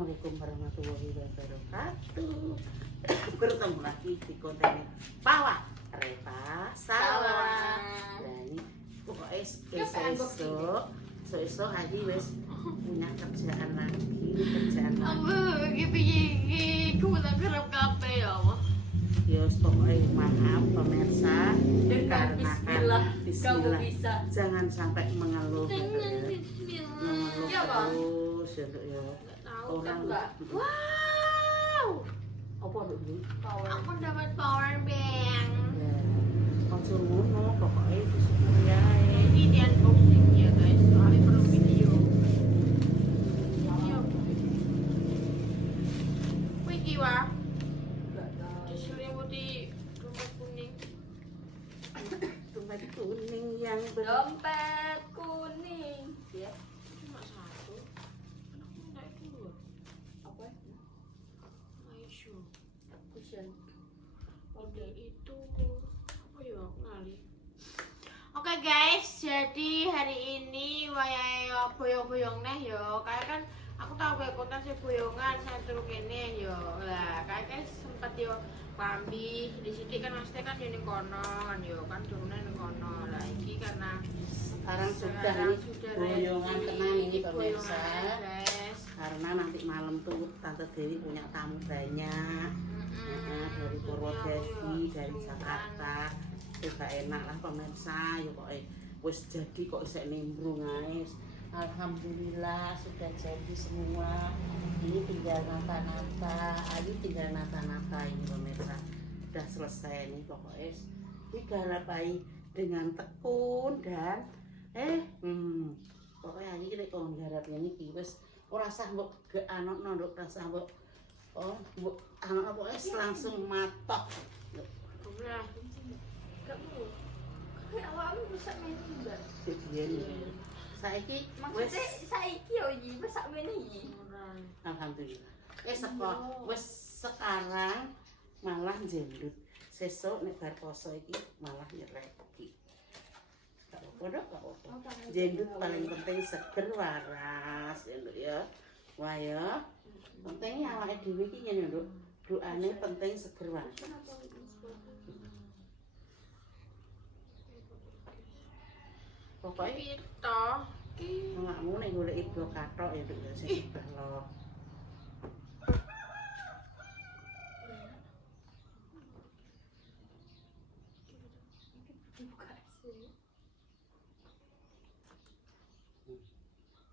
Assalamualaikum warahmatullahi wabarakatuh. Bertemu lagi di konten Pawa Reva Sawa. Nah ini pokoknya esok hari wes punya kerjaan lagi. Gigi, kamu tak kerap kape ya, Allah. Ya pokoknya maaf pemirsa. Dengan Bismillah kamu bisa. Jangan sampai mengeluh. Bismillah. Ya, Bang. Terus ya. Orang enggak. Wow. Apa dulu? Aku dapat power bank. Ya. Konsur ngono pokoknya disyukur ya. Ini di unboxing ya guys, soalnya perlu video. Wiki wah. Diselimuti dompet kuning. Dompet kuning yang Dompet kuning. ya. Cuma satu. Anakku enggak itu. Apa? Aisyah. Cushion. Ode itu apa ya ngali. Oke guys, jadi hari ini wayahe boyong-boyong neh yo. Kayak kan aku tahu kayak kota sih boyongan saya turu kene yo. Lah, kayak sempat yo klambi di sini kan maksudnya kan yo ning kono kan yo kan turunan ning kono. Lah iki karena Sekarang sudah boyongan tenang ini pemirsa. Karena nanti malam tuh Tante Dewi punya tamu banyak. Dari Purwodadi, dari Jakarta. Juga enak lah pemirsa. Ya kok wis jadi kok isek nimbrung guys. Alhamdulillah sudah jadi semua. Ini tinggal nata-nata. Ayu tinggal nata-nata ini pemirsa. Sudah selesai nih pokoknya. Digarapai dengan tekun dan pokoknya Ayu ini kalau nggarapnya ini wis ora sah mbok geanokno nduk rasa mbok mbok anak pokoknya langsung matok. Udah. Kamu kayak awakmu bisa main enggak? Biyen saiki wis Maksudnya saiki yo iki masak mene iki. alhamdulillah. Wis sekarang malah jendut. Sesuk nek bar poso iki malah nyerek iki. Gak apa-apa. Jendut paling penting seger waras nduk ya. Wah ya. Pentingnya awake dhewe iki ngene nduk. Doane penting seger waras. Pokoknya Pito iki ngakmu nek golek ibu kathok ya nduk ya sing balok.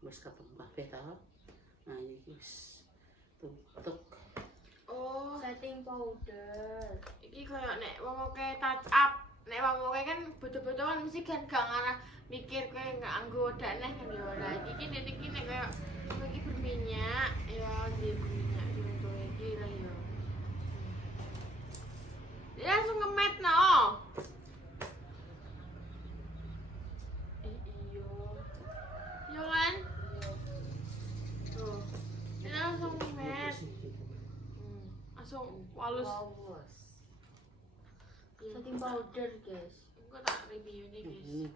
Wis ketemu kabeh ta. Nah iki wis tutuk. oh setting powder. Iki koyo nek wong oke touch up. Nek wong oke kan betul-betul kan mesti kan gak ngarah mikir kayak nggak anggo daneh kan yo. Lah iki nek koyo iki berminyak ya di berminyak untuk iki lah yo. Dia langsung ngemet no. Iyo. Yo kan? Tuh. Dia langsung ngemet. Langsung halus. Setting powder guys. Enggak tak review nih guys.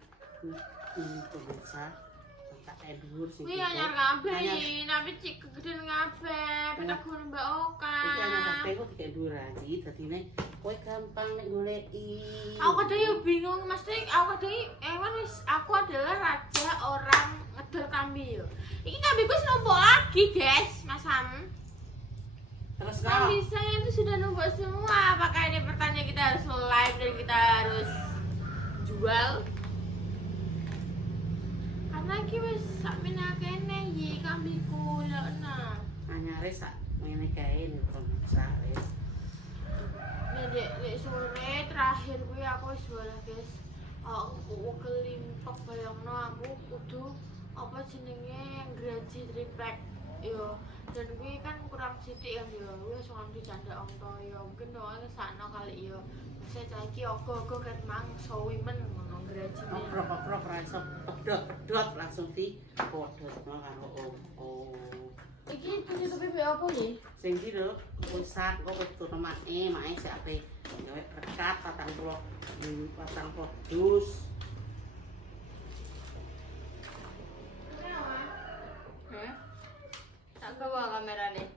Ini pemirsa tak dhuwur sih. Wih anyar kabeh iki, tapi cik kegedean kabeh. Petak gurung Mbak Oka. Iki ana kabeh kok dikek dhuwur iki dadine kowe gampang nek goleki. Aku kadang yo bingung, mesti aku kadang wis aku adalah raja orang ngedol kambing yo. Iki kambingku wis numpuk lagi, guys, Mas Ham. Terus Kambing saya itu sudah numpuk semua. Apakah ini pertanyaan kita harus live dan kita harus jual? Karena iki wis sakmene kene iki kambingku lho nah. anyare sak ngene kae nih pemirsa wis. Nek sore terakhir kuwi aku wis bola guys. Aku kelimpek bayangno aku kudu apa jenenge graji triplek yo. Dan kuwi kan kurang sithik kan yo. Wis nganti candak angka yo. Mungkin doang kesana kali yo. Saya saiki ogo-ogo ket mangsa wimen ngono grajine. Oprok-oprok ra iso pedhot langsung di podhot karo oh. Iki tutupe be apa iki? Sing iki lho pusat kok wetu make sik ape gawe rekat 40 dus. Tak gawa kamerane.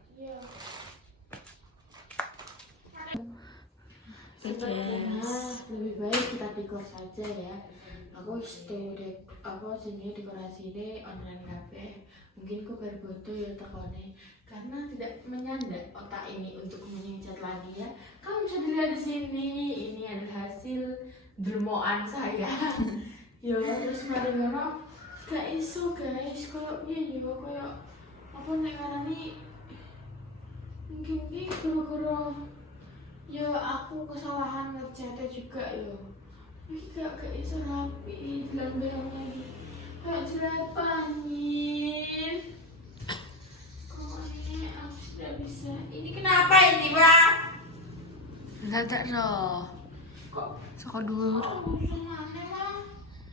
lebih baik kita dekor saja ya. Aku sini dekorasi ini online cafe. Mungkin aku baru bodoh ya tekone karena tidak menyandak otak ini untuk menyengat lagi ya. Kamu bisa dilihat di sini, ini adalah hasil dermoan saya. Ya terus mari ngono gak iso guys, koyo piye yo koyo apa nek ngarani mungkin iki gara-gara ya aku kesalahan ngecatnya juga ya. Ini gak iso rapi bilang-bilangnya lagi kayak jelapanyin. Kok ini aku sudah bisa. Ini kenapa ini Pak? Enggak ada loh. Kok Sekodur. usungannya Bang?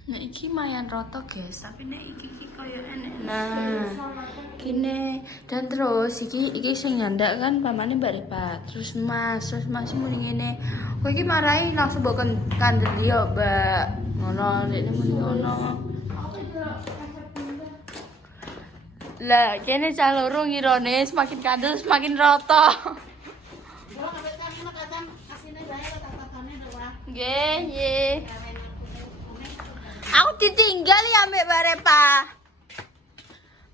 Nah iki mayan roto guys, tapi nek iki koyo enek. Nah, kene dan terus iki sing nyandak kan pamane Mbak Repa. Terus Mas muni ngene. Kowe iki marahi langsung mbok kandel yo, Mbak. Ngono, dekne muni ngono. Lah, kene cah loro ngirone semakin kandel semakin roto. Kalau nggak kan makan asine bae tatatane ora. Nggih, nggih. Aku ditinggal ya Mbak Barepa.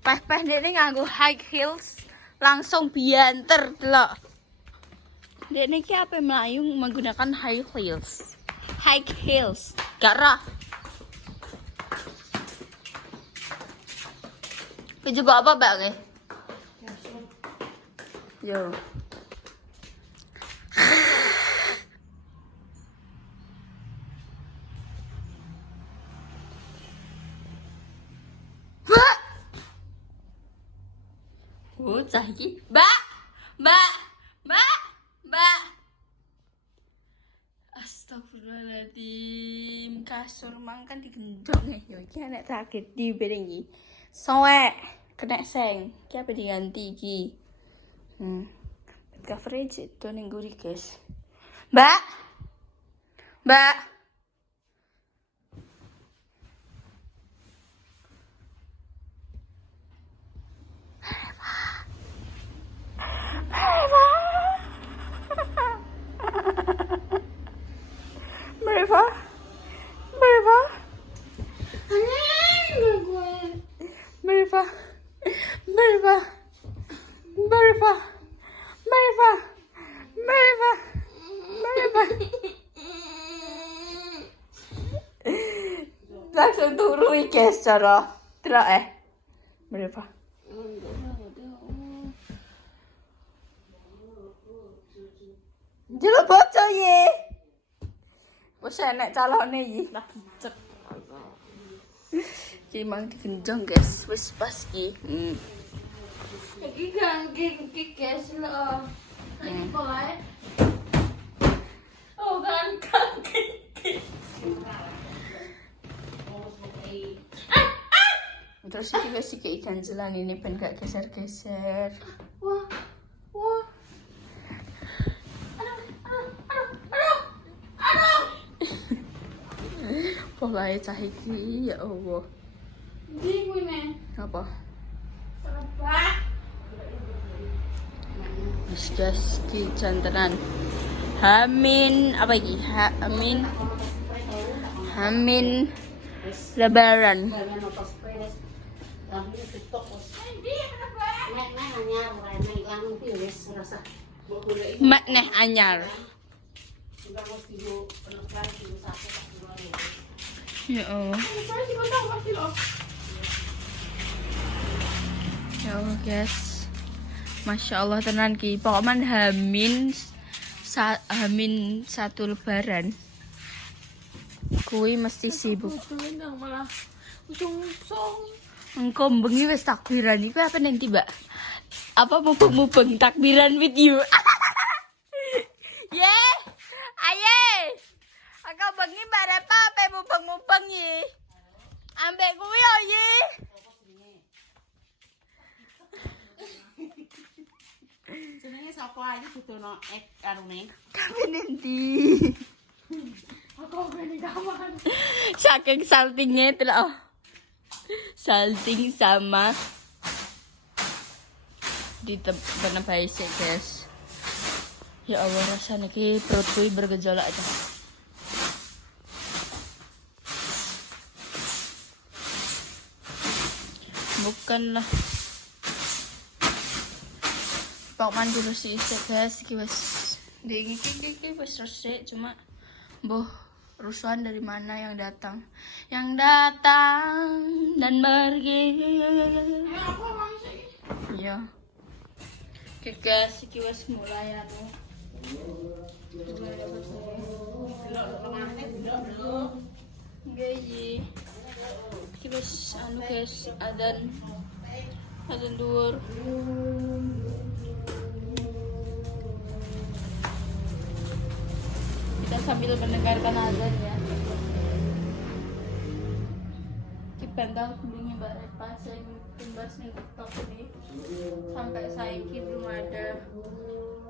Pas dekne nganggo high heels langsung bianter delok. Dekne iki ape mlayu menggunakan high heels. High heels. Garah. Kowe juga apa, Mbak? Yo. Oh, cah iki. Mbak. Astagfirullahaladzim. Kasur mang kan digendong ya. Yo iki anak sakit di bedeng iki. Soek, kena seng. Iki apa diganti iki? Coverage itu ning guri, guys. Mbak. Langsung turu guys cara delok Mereka. Jelo bocah ye. Wes enek calone iki. Lah cek. Iki mang digenjong guys, wis pas iki. Iki gangking iki guys lho. Iki polae. Oh kan gangking. Terus iki wis iki ganjelan ini ben gak geser-geser. Wah. Polahe cah iki ya Allah. Ndi kuwi Apa? Apa? Wis gas ki jantenan. Hamin apa iki? Hamin Lebaran. Mak neh anyar. Ya Allah. Ya Allah guys. Masya Allah tenan ki. Pokoknya hamin satu Lebaran. Kui mesti sibuk. Malah usung-usung. Engko bengi wis takbiran iku apa nanti, Mbak? Apa mubeng takbiran with you? Ye. Aye. Aku bengi Mbak Repa ape mubeng ye. Ambek kuwi yo ye. Jenenge sapa aja dudono karune. Tapi nanti. Aku ngene kawan. Saking saltingnya itu loh. Salting sama di tempat baik guys. Ya Allah, rasanya ki perutku bergejolak aja. Bukanlah. Pak mandi bersih guys, iki wis ndek iki wis resik, cuma boh rusuhan dari mana yang datang dan pergi. Iya. Oke guys, iki wis mulai anu. Nggih iki. Iki wis anu guys, adzan dhuwur. Kita sambil mendengarkan azan ya. Kipentang kudungnya Mbak Repa saya tumbas nih TikTok ini sampai saiki belum ada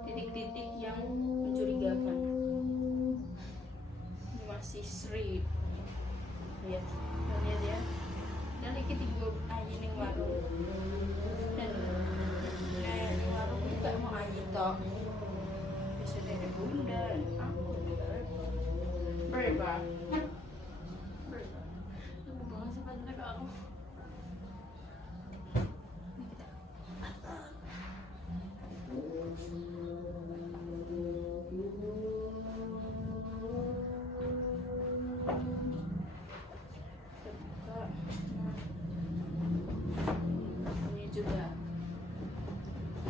titik-titik yang mencurigakan. Ini masih Sri. Lihat ya. Dan iki tiga ayi ning warung. Dan ning warung juga mau ayi tok. Bisa dari bunda, aku berapa? Aku banget sepanjang aku. Ini juga.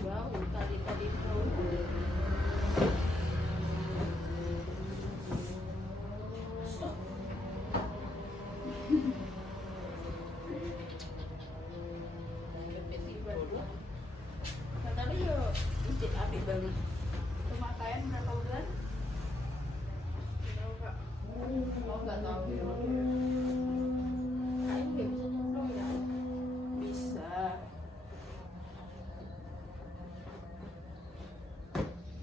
Wow, tadi tuh. Katanya yo ijit api banget. Pemakaian berapa bulan? Tahu nggak? Oh nggak tahu ya. Kain nggak bisa nyemplung ya? Bisa.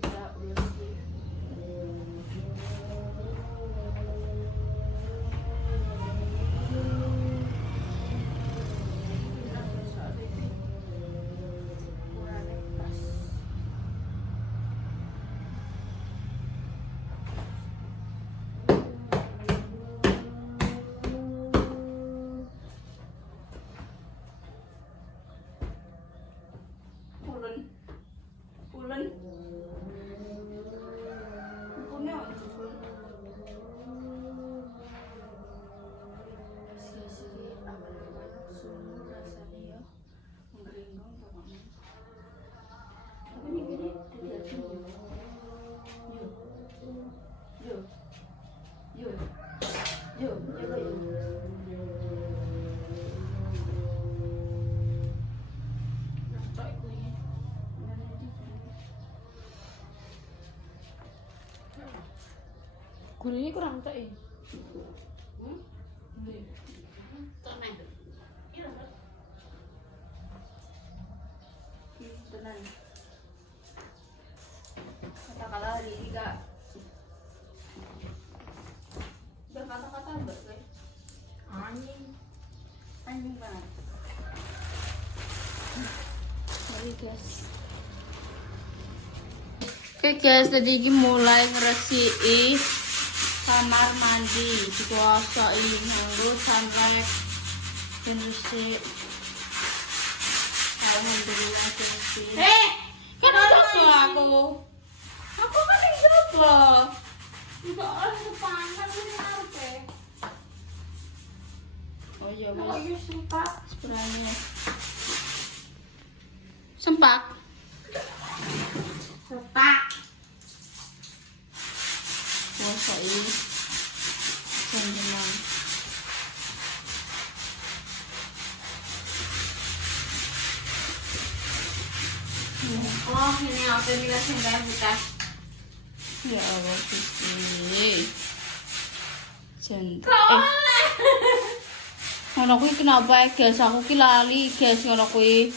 Bisa udah sih. Pulen. Punya sisi apa namanya sumur rasanya ya menggelinding pokoknya. Tapi ini gini dilihatin yuk. Gurihnya kurang tak ya? Tenang. Kata-kata hari ini kak. Berkata-kata mbak guys. Anjing banget. Mari guys. Oke guys, tadi mulai ngeresiki kamar mandi, dikuasai nganggo sunlight dan resik. Alhamdulillah bersih. Kan coba aku kan yang coba. Juga orang sepanjang ini ngarepe. Oh iya guys. Oh iya sempak sebenarnya. Sempak. Kuasai jangan. Oh, ini apa yang kita sendiri bekas? Ya Allah Gusti. Jangan. Ngono kuwi kenapa guys? Aku ki lali guys ngono kuwi.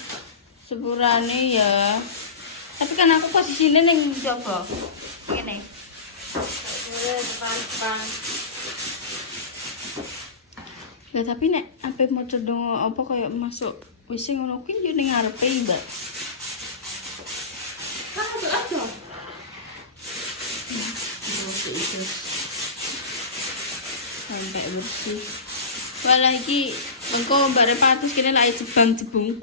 Sepurane ya. Tapi kan aku posisinya ning njaba. Ngene. Depan. Ya tapi nek ape mau cedong apa kayak masuk WC ngono kuwi yo ning ngarepe, Mbak. Kan masuk aja. terus sampai bersih. Walah iki engko mbak repatus kene lak jebang-jebung.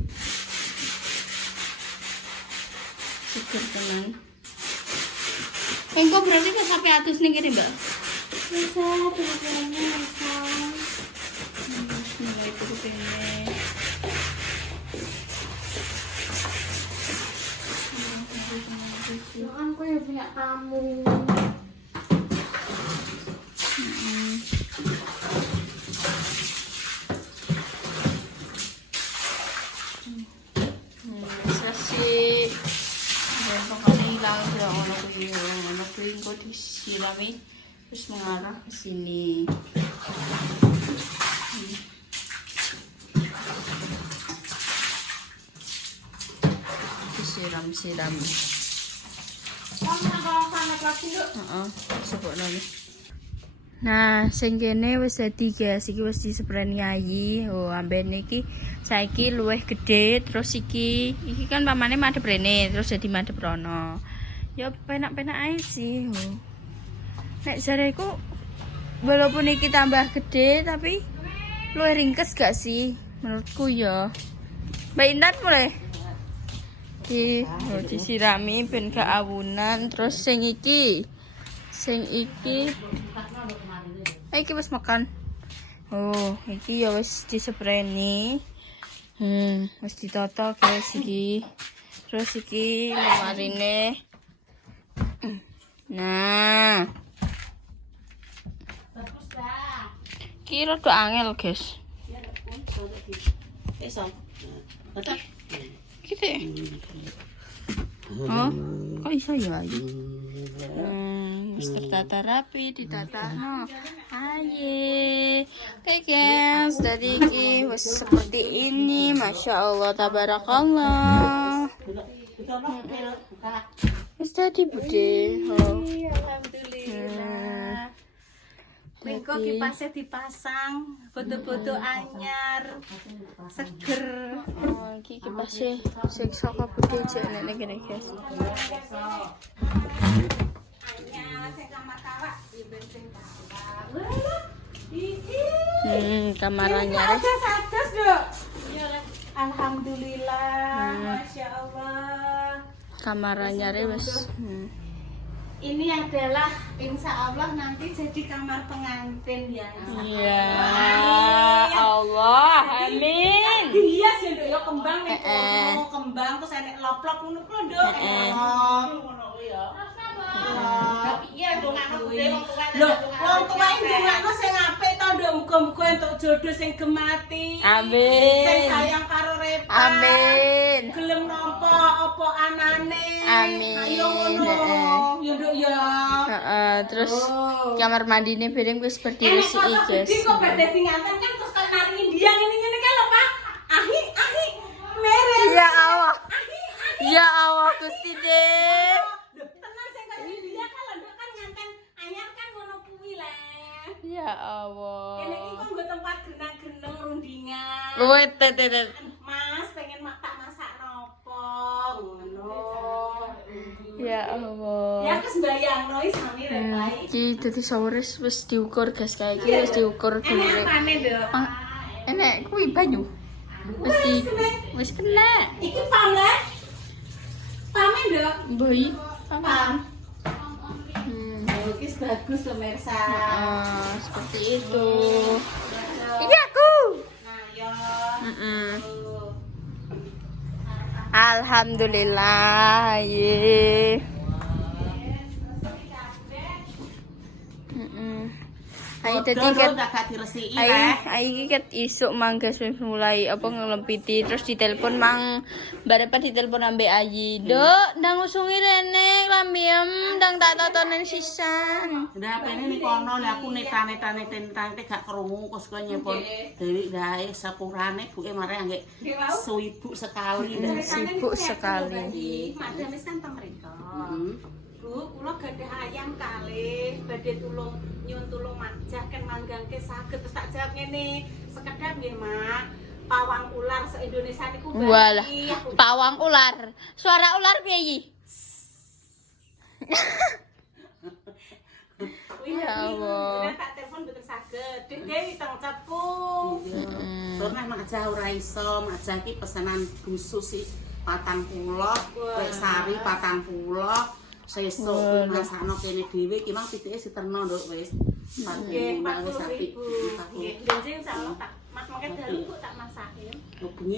Seger tenan. Engko berarti kok sampai atus ning kene, Mbak? Bisa, tulisannya bisa. Mulai turu kene. Kan aku ya punya tamu. Sasi. Pokoknya hilang sudah ono kuwi engko disirami terus mengarah ke sini. Disiram-siram. Kamu nak panas lagi yuk. Heeh, sebokno nih. Nah, sing kene wis dadi guys, iki wis dispreni ayi. Oh, ambene iki saiki luwih gede, terus iki kan pamane madhep rene, terus jadi madhep rono. Ya penak-penak ae sih. Oh. Nek jareku walaupun iki tambah gede tapi luwih ringkes gak sih menurutku ya. Mbak Intan mulai disirami ben gak awunan, terus sing iki wis makan. Oh, iki ya wis dispreni. Wis ditata guys iki. Terus iki lemarine. Nah. Bagus dah. Ki rada angel, guys. Betul. Gitu. Oh, kok iso ya ayu? Wis tertata rapi, ditata. No. Aye. Oke guys, dari iki wis seperti ini. Masya Allah, tabarakallah. Wis tadi bude. Oh. Alhamdulillah. Mengko kipasnya dipasang, foto-foto anyar, seger. Oh, iki kipasnya sing saka bude jek nek ngene guys. Anyar sing kamar kawak di bensin kawak. Kamar anyar. Sadas, Dok. Alhamdulillah, Masya Allah. Kamar anyar wis. Ini adalah insya Allah nanti jadi kamar pengantin ya. Ya Allah, amin. Iya sih, Dok, ya kembang nih, kembang terus enek loplok ngono ku, Dok. Ngono ku ya. Tapi iya dongakno kuwi wong tuwa. Lho, wong tuwa iki dongakno sing apik to, Dok. Muga-muga entuk jodoh sing gemati. Amin. Sing sayang karo Repa. Amin. Gelem nampa apa anane. Amin. Ayo ngono. Ya, Dok ya. Terus kamar mandine bareng wis berdiri sih, guys. Iki kok badhe dinganten kan terus kaya nari India ngene-ngene kan lho, Pak. Ahi mere. Ya Allah. Ya Allah, Gusti deh. Tenang sing kaya India kan lho, kan nganten anyar kan ngono kuwi lah. Ya Allah. Kene iki kok nggo tempat grenang-greneng rundingan. Luwih tetet. Mas pengen masak nopo ngono. Ya Allah. Ya kes mbayangno iki sami Repa iki. Iki dadi sawures wis diukur guys, kayak iki wis diukur Enek dhuwure. apane, Dok? Enek kuwi banyu. Wis kena. Iki pame. Pame, Dok. Boy. Pam. Lukis bagus pemirsa. Seperti itu. Iya aku. Nah, yo. Alhamdulillah. Ye. Ayo tadi kan iki ket isuk manggas wis mulai apa ngelempiti terus ditelepon mang barepan ditelepon ambek Ayi. Dok, ndang usungi rene lamiem ndang tak totonen sisan. Ndak apene ning kono lha aku netane gak krungu kok suka nyepon Dewi dae sepurane buke mare anggek sibuk sekali dan sibuk sekali. Madam wis kan temriko. Bu, kula gadah ayam kalih, badhe nyuwun tulung majah ken manggangke saged terus tak jawab ngene, sekedap nggih, Mak. Pawang ular se-Indonesia niku bali. Walah, pawang ular. Suara ular piye iki? Ya Allah. Tak telepon betul saged. Dek Dewi teng cepku. Terus mak aja ora iso, mak aja iki pesanan khusus sih 40, kowe sari 40. Sesuk kuwi masakno kene dhewe iki mang pitike siterno nduk wis. Nggih, 40.000. Nggih, bensin insyaallah tak mak mangke dalu kok tak masakin. Bengi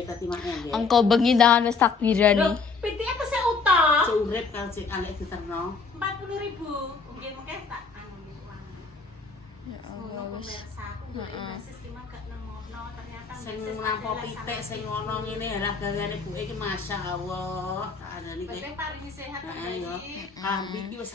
dadi mak ya. Engko bengi tangan wis takbiran. Pitike tesih utuh. Urip kan sik alek diterno. 40.000. Nggih mangke tak anu uang. Ya Allah, pemirsa aku golek basis ki mah gak nemono ternyata Sing nglampau pitik sing ngono ngene halah gaweane buke iki masyaallah. Sakjane iki. Wis paling sehat Ayo. bayi. Kambi iki wis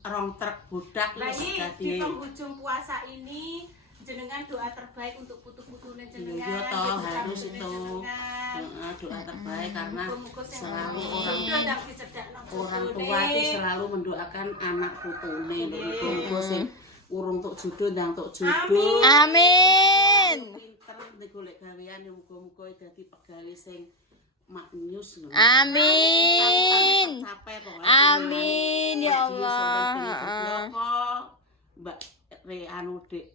rong truk bodak Lah wis iki dadi. di penghujung puasa ini jenengan doa terbaik untuk putu-putune jenengan. Iya toh untuk harus rambutnya itu. jenengan. Heeh, doa terbaik karena Muga-muga sehat. selalu Orang orang tua itu selalu mendoakan anak putune muga-muga sing urung tuk jodoh ndang tuk jodoh. Amin. Pinter golek gawean ya muga-muga dadi pegawe sing maknyus lho. Amin. Capek pokoknya. Amin ya Allah. Mbak Re anu Dik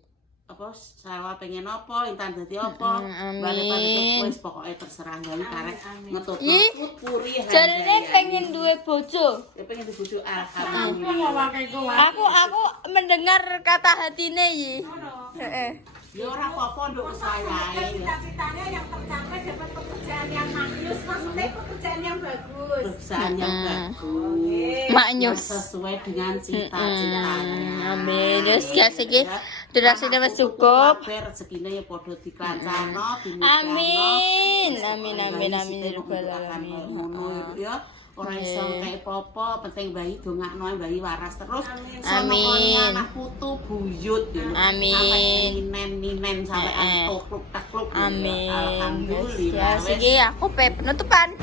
apa sawa pengen apa intan dadi apa balik-balik wis pokoke terserah gawe karek ngetut Ih, puri jarene pengen duwe bojo. ya pengen dibujuk alhamdulillah Aku mendengar kata hatine iki. Heeh. ya ora apa-apa nduk wayahe Cita-citanya yang tercapai dapat pekerjaan yang maknyus, maksudnya pekerjaan yang bagus. perusahaan yang bagus Maknyus. sesuai dengan cita-citanya. Amin. Wis iki durasine wis cukup. Rezekine ya padha dikancano, Amin. Amin amin amin ya rabbal alamin. alamin. Ngono ya. Ora iso kayak popo, penting bayi dongakno bayi waras terus. Amin. Anak putu buyut ya. Amin. Ninen sampai antuk takluk. Amin. Alhamdulillah. Ya, sige, aku penutupan.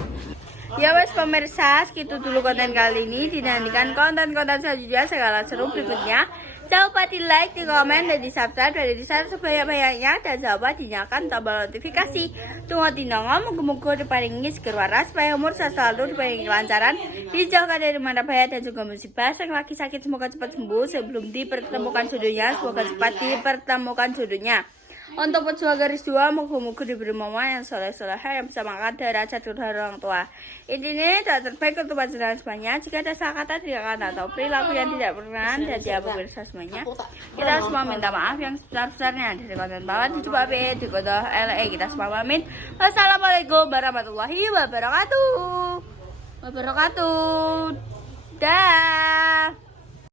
Ya wes pemirsa, segitu dulu konten kali ini. Dinantikan konten-konten selanjutnya segala seru berikutnya. Jangan lupa di like, di komen, dan di subscribe, dan di share sebanyak-banyaknya. Dan jangan lupa dinyalakan tombol notifikasi. Tunggu tinongom, moga-moga diparingi seger waras, supaya umur saya selalu diparingi kelancaran, dijauhkan dari mana bahaya dan juga musibah. Yang lagi sakit semoga cepat sembuh sebelum dipertemukan jodohnya. Semoga cepat dipertemukan jodohnya. Untuk pejuang garis 2, moga-moga diberi momen yang soleh-soleha yang bisa mengangkat derajat kedua orang tua. Intinya doa terbaik untuk panjenengan semuanya. Jika ada salah kata, tindakan atau perilaku yang tidak berkenan dan dia pemirsa semuanya, kita semua minta maaf yang sebesar-besarnya. Dari konten bawah dicoba di kota LA kita semua amin. Wassalamualaikum warahmatullahi wabarakatuh. Dah.